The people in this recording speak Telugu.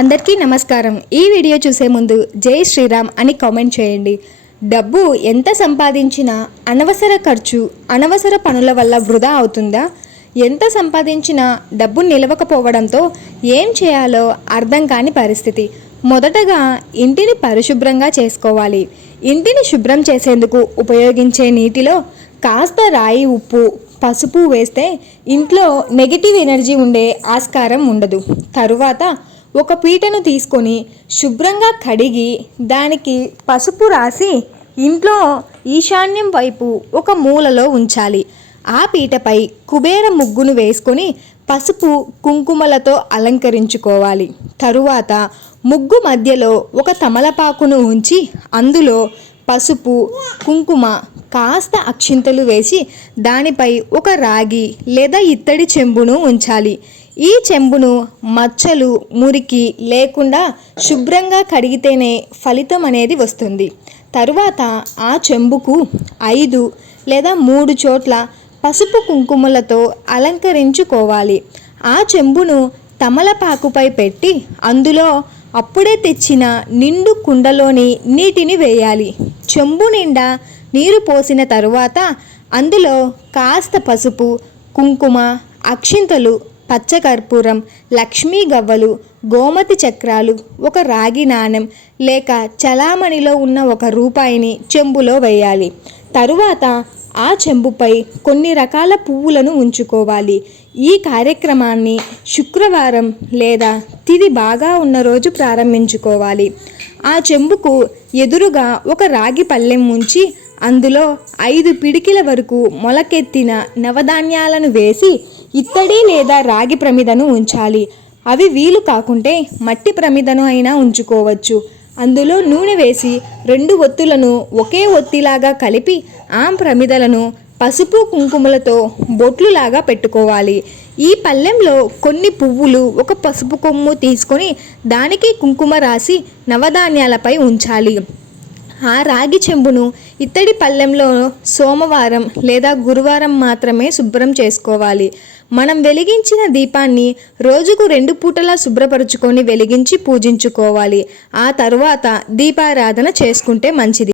అందరికీ నమస్కారం. ఈ వీడియో చూసే ముందు జై శ్రీరామ్ అని కామెంట్ చేయండి. డబ్బు ఎంత సంపాదించినా అనవసర ఖర్చు అనవసర పనుల వల్ల వృధా అవుతుందా? ఎంత సంపాదించినా డబ్బు నిలవకపోవడంతో ఏం చేయాలో అర్థం కాని పరిస్థితి. మొదటగా ఇంటిని పరిశుభ్రంగా చేసుకోవాలి. ఇంటిని శుభ్రం చేసేందుకు ఉపయోగించే నీటిలో కాస్త రాయి ఉప్పు పసుపు వేస్తే ఇంట్లో నెగిటివ్ ఎనర్జీ ఉండే ఆస్కారం ఉండదు. తరువాత ఒక పీటను తీసుకొని శుభ్రంగా కడిగి దానికి పసుపు రాసి ఇంట్లో ఈశాన్యం వైపు ఒక మూలలో ఉంచాలి. ఆ పీటపై కుబేర ముగ్గును వేసుకొని పసుపు కుంకుమలతో అలంకరించుకోవాలి. తరువాత ముగ్గు మధ్యలో ఒక తమలపాకును ఉంచి అందులో పసుపు కుంకుమ కాస్త అక్షింతలు వేసి దానిపై ఒక రాగి లేదా ఇత్తడి చెంబును ఉంచాలి. ఈ చెంబును మచ్చలు మురికి లేకుండా శుభ్రంగా కడిగితేనే ఫలితం అనేది వస్తుంది. తరువాత ఆ చెంబుకు ఐదు లేదా మూడు చోట్ల పసుపు కుంకుమలతో అలంకరించుకోవాలి. ఆ చెంబును తమలపాకుపై పెట్టి అందులో అప్పుడే తెచ్చిన నిండు కుండలోని నీటిని వేయాలి. చెంబు నిండా నీరు పోసిన తరువాత అందులో కాస్త పసుపు కుంకుమ అక్షింతలు పచ్చకర్పూరం లక్ష్మీ గవ్వలు గోమతి చక్రాలు ఒక రాగి నాణెం లేక చలామణిలో ఉన్న ఒక రూపాయిని చెంబులో వేయాలి. తరువాత ఆ చెంబుపై కొన్ని రకాల పువ్వులను ఉంచుకోవాలి. ఈ కార్యక్రమాన్ని శుక్రవారం లేదా తిది బాగా ఉన్న రోజు ప్రారంభించుకోవాలి. ఆ చెంబుకు ఎదురుగా ఒక రాగి పళ్ళెం ఉంచి అందులో ఐదు పిడికిల వరకు మొలకెత్తిన నవధాన్యాలను వేసి ఇత్తడి లేదా రాగి ప్రమిదను ఉంచాలి. అవి వీలు కాకుంటే మట్టి ప్రమిదను అయినా ఉంచుకోవచ్చు. అందులో నూనె వేసి రెండు ఒత్తులను ఒకే ఒత్తిలాగా కలిపి ఆ ప్రమిదలను పసుపు కుంకుమలతో బొట్లులాగా పెట్టుకోవాలి. ఈ పళ్ళెంలో కొన్ని పువ్వులు ఒక పసుపు కొమ్ము తీసుకొని దానికి కుంకుమ రాసి నవధాన్యాలపై ఉంచాలి. ఆ రాగి చెంబును ఇత్తడి పళ్ళెంలో సోమవారం లేదా గురువారం మాత్రమే శుభ్రం చేసుకోవాలి. మనం వెలిగించిన దీపాన్ని రోజుకు రెండు పూటలా శుభ్రపరుచుకొని వెలిగించి పూజించుకోవాలి. ఆ తరువాత దీపారాధన చేసుకుంటే మంచిది.